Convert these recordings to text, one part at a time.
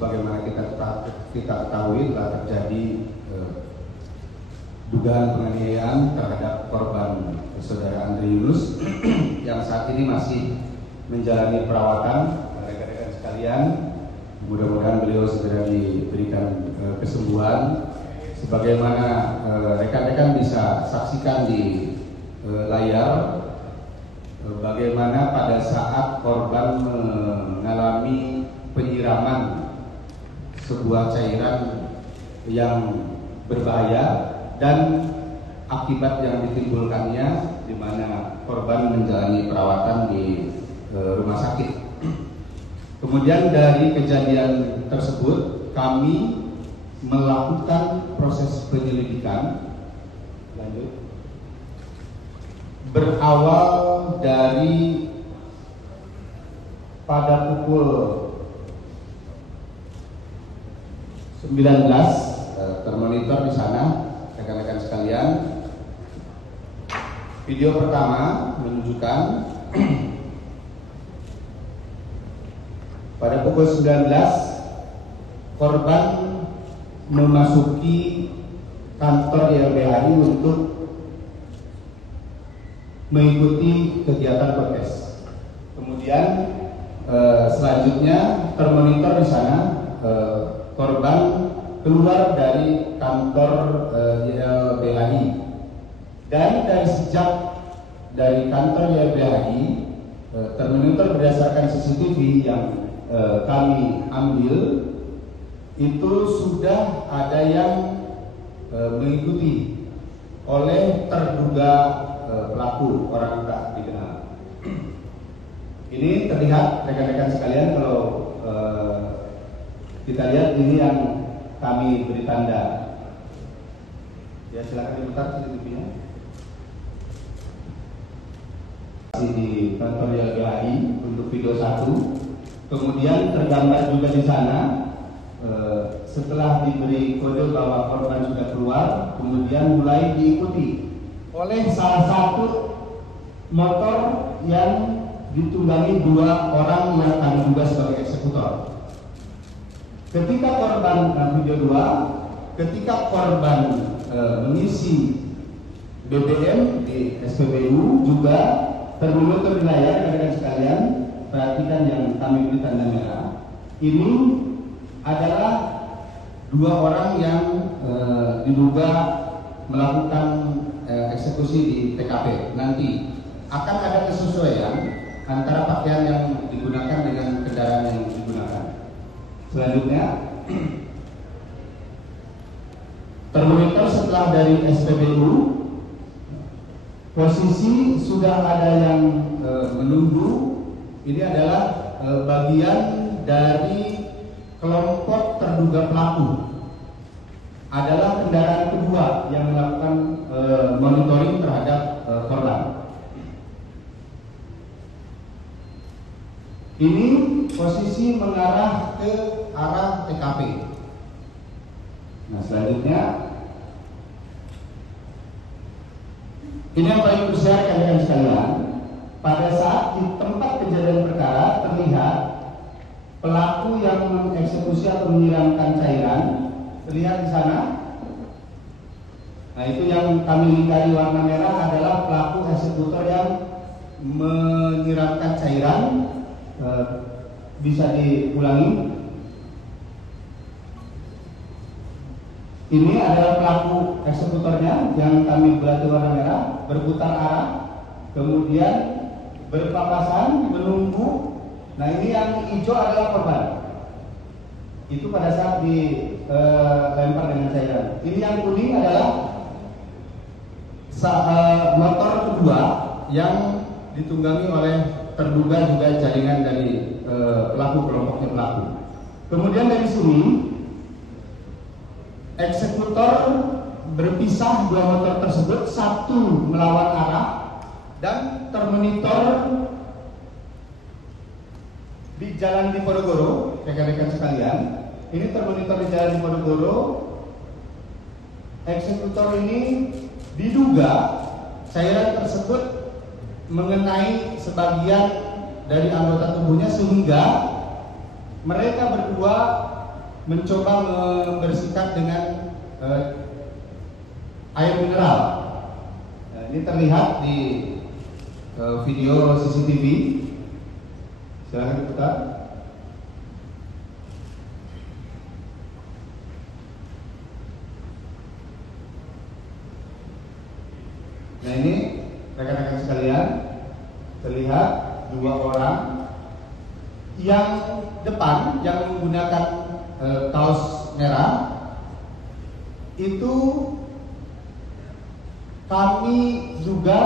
sebagaimana kita ketahui telah terjadi dugaan penganiayaan terhadap korban saudara Andri Yunus yang saat ini masih menjalani perawatan. Rekan-rekan sekalian, mudah-mudahan beliau segera diberikan kesembuhan. Sebagaimana rekan-rekan bisa saksikan di layar, bagaimana pada saat korban mengalami penyiraman sebuah cairan yang berbahaya dan akibat yang ditimbulkannya, di mana korban menjalani perawatan di rumah sakit. Kemudian dari kejadian tersebut kami melakukan proses penyelidikan lanjut, berawal dari pada pukul 19, termonitor di sana rekan-rekan sekalian. Video pertama menunjukkan pada pukul 19 korban memasuki kantor YLBHI untuk mengikuti kegiatan protes. Kemudian selanjutnya termonitor di sana korban keluar dari kantor YLBHI, dan dari sejak dari kantor YLBHI termonitor berdasarkan CCTV yang kami ambil itu sudah ada yang mengikuti oleh terduga pelaku orang tak dikenal. Ini terlihat rekan-rekan sekalian, kalau kita lihat ini yang kami beri tanda. Ya, silakan diputar CCTV-nya. Di kantor YLBHI untuk video 1. Kemudian tergambar juga di sana setelah diberi kode bahwa korban sudah keluar, kemudian mulai diikuti oleh salah satu motor yang ditunggangi 2 orang yang kami duga sebagai eksekutor. Ketika korban video 2, ketika korban mengisi BBM di SPBU juga termonitor di layar, rekan-rekan sekalian, perhatikan yang kami beri tanda merah. Ini adalah 2 orang yang diduga melakukan eksekusi di TKP. Nanti akan ada kesesuaian antara pakaian yang digunakan dengan kendaraan yang digunakan. Selanjutnya, termonitor setelah dari SPBU, posisi sudah ada yang menunggu. Ini adalah bagian dari kelompok terduga pelaku. Adalah kendaraan kedua yang melakukan monitoring terhadap korban. Ini posisi mengarah ke arah TKP. Nah, selanjutnya ini yang paling besar, rekan-rekan sekalian. Pada saat di tempat kejadian perkara terlihat pelaku yang mengeksekusi atau menyiramkan cairan, terlihat di sana. Nah, itu yang kami lingkari warna merah adalah pelaku eksekutor yang menyiramkan cairan. Bisa diulangi. Ini adalah pelaku eksekutornya yang kami belati warna merah, berputar arah, kemudian berpapasan, menunggu. Nah, ini yang hijau adalah korban. Itu pada saat dilempar dengan cairan. Ini yang kuning adalah motor kedua yang ditunggangi oleh terduga juga jaringan dari kelompoknya pelaku. Kemudian dari sini eksekutor berpisah 2 motor tersebut, satu melawan arah, dan termonitor di Jalan Diponegoro, rekan-rekan sekalian. Ini termonitor di Jalan Diponegoro. Eksekutor ini diduga cairan tersebut mengenai sebagian dari anggota tubuhnya sehingga mereka berdua mencoba membersihkan dengan air mineral. Nah, ini terlihat di video CCTV. Silahkan putar. Nah, ini rekan-rekan sekalian, terlihat dua orang yang depan yang menggunakan kaos merah itu kami juga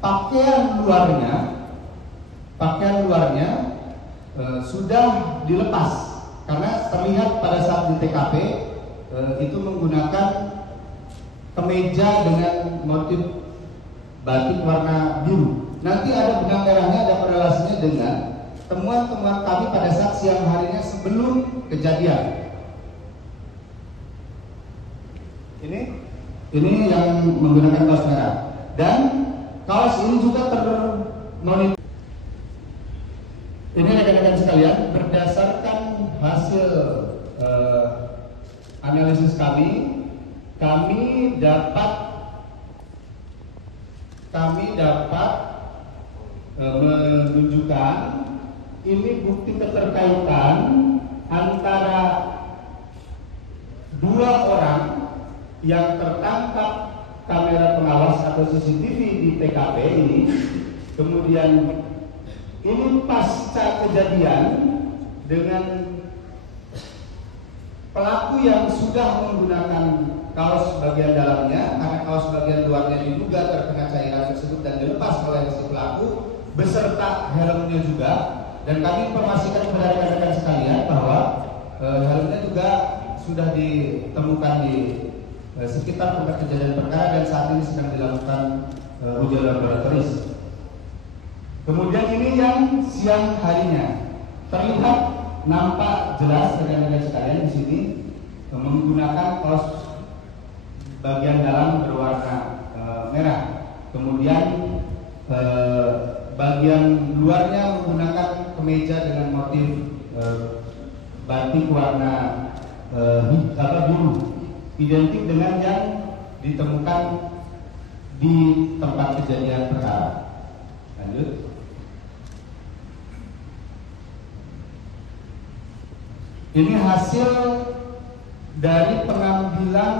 pakaian luarnya sudah dilepas karena terlihat pada saat di TKP itu menggunakan kemeja dengan motif batik warna biru. Nanti ada benang merahnya, ada korelasinya dengan temuan-temuan kami pada saat siang harinya sebelum kejadian. Ini yang menggunakan kaos merah, dan kaos ini juga termonitor. Ini rekan-rekan sekalian, berdasarkan hasil analisis kami dapat menunjukkan ini bukti keterkaitan antara dua orang yang tertangkap kamera pengawas atau CCTV di TKP ini. Kemudian ini pasca kejadian dengan pelaku yang sudah menggunakan kaos bagian dalamnya, karena kaos bagian luarnya diduga terkena cairan tersebut dan dilepas oleh si pelaku beserta helmnya juga. Dan kami informasikan kepada rekan-rekan sekalian bahwa helmnya juga sudah ditemukan di sekitar tempat kejadian perkara dan saat ini sedang dilakukan uji laboratoris. Kemudian ini yang siang harinya terlihat nampak jelas rekan-rekan sekalian di sini menggunakan kaos bagian dalam berwarna merah. Kemudian bagian luarnya menggunakan kemeja dengan motif batik warna biru, identik dengan yang ditemukan di tempat kejadian perkara. Lanjut. Ini hasil dari pengambilan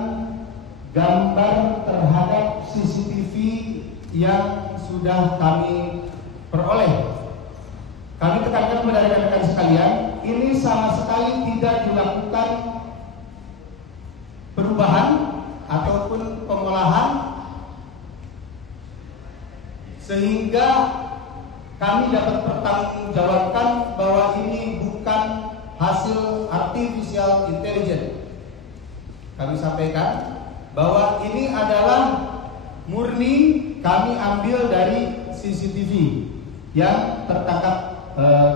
gambar terhadap CCTV yang sudah kami peroleh. Kami tekankan kepada rekan-rekan sekalian, ini sama sekali tidak dilakukan perubahan ataupun pengolahan sehingga kami dapat pertanggungjawabkan bahwa ini bukan hasil artificial intelligence. Kami sampaikan bahwa ini adalah murni kami ambil dari CCTV yang tertangkap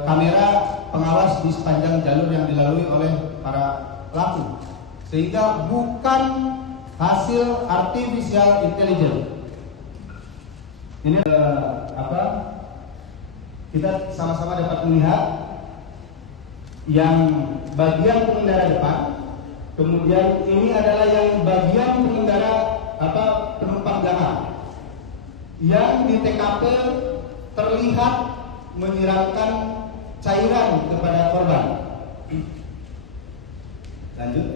kamera pengawas di sepanjang jalur yang dilalui oleh para pelaku, sehingga bukan hasil artificial intelligence. Ini kita sama-sama dapat melihat yang bagian pengendara depan, kemudian ini adalah yang bagian pengendara penumpang belakang yang di TKP terlihat menyiramkan cairan kepada korban. Lanjut.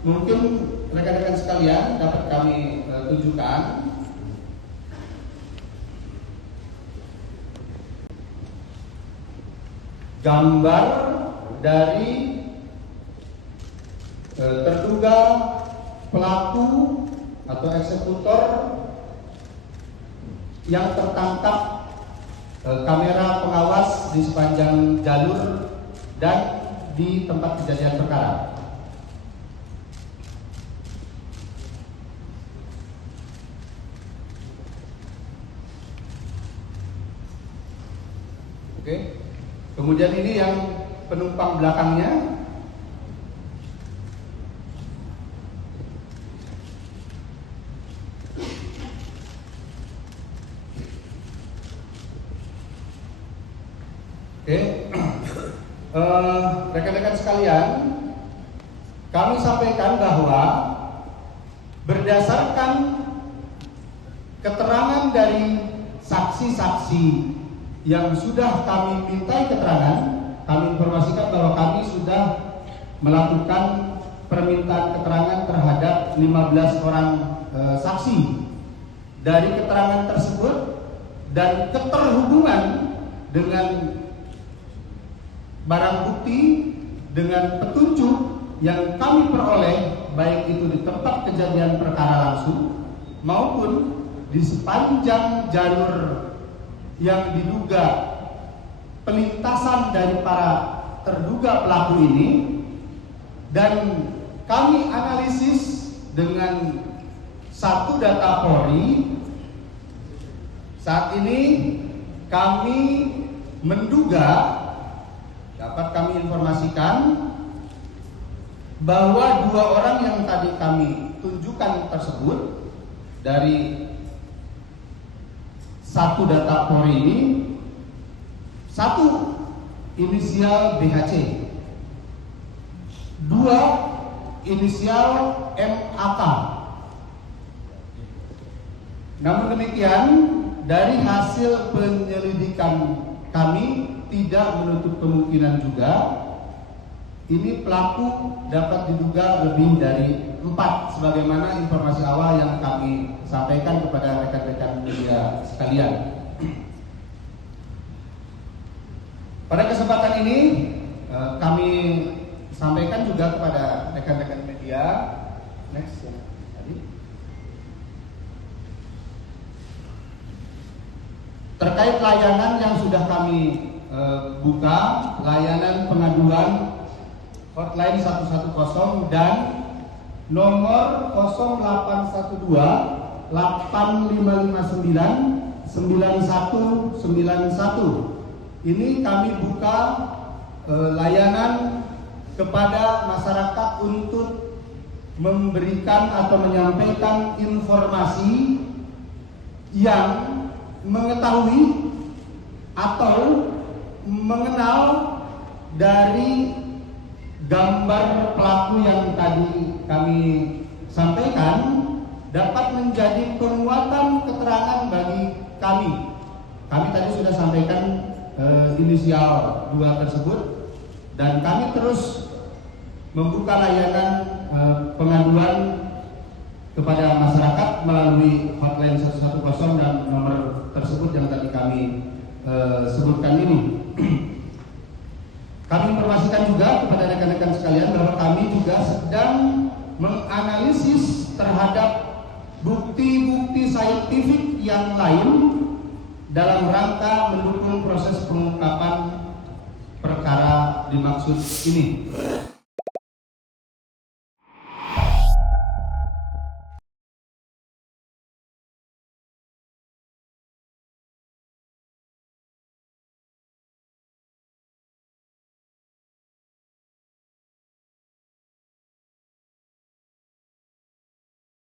Mungkin rekan-rekan sekalian dapat kami tunjukkan gambar dari terduga pelaku atau eksekutor yang tertangkap kamera pengawas di sepanjang jalur dan di tempat kejadian perkara. Oke. Kemudian ini yang penumpang belakangnya. Oke, rekan-rekan sekalian, kami sampaikan bahwa berdasarkan keterangan dari saksi-saksi yang sudah kami mintai keterangan, kami informasikan bahwa kami sudah melakukan permintaan keterangan terhadap 15 orang saksi. Dari keterangan tersebut dan keterhubungan dengan barang bukti, dengan petunjuk yang kami peroleh, baik itu di tempat kejadian perkara langsung maupun di sepanjang jalur yang diduga pelintasan dari para terduga pelaku ini, dan kami analisis dengan satu data Polri. Saat ini kami menduga, dapat kami informasikan bahwa 2 orang yang tadi kami tunjukkan tersebut dari satu data Polri ini, satu inisial BHC, 2 inisial MAK. Namun demikian, dari hasil penyelidikan kami tidak menutup kemungkinan juga ini pelaku dapat diduga lebih dari 4, sebagaimana informasi awal yang kami sampaikan kepada rekan-rekan media sekalian. Pada kesempatan ini kami sampaikan juga kepada rekan-rekan media. Next ya, tadi. Terkait layanan yang sudah kami buka, layanan pengaduan hotline 110 dan nomor 0812 8559 9191. Ini kami buka layanan kepada masyarakat untuk memberikan atau menyampaikan informasi yang mengetahui atau mengenal dari gambar pelaku yang tadi kami sampaikan, dapat menjadi penguatan keterangan bagi kami. Kami tadi sudah sampaikan inisial 2 tersebut, dan kami terus membuka layanan pengaduan kepada masyarakat melalui hotline 110 dan nomor tersebut yang tadi kami sebutkan ini. Kami informasikan juga kepada rekan-rekan sekalian bahwa kami juga sedang menganalisis terhadap bukti-bukti saintifik yang lain dalam rangka mendukung proses pengungkapan perkara dimaksud ini.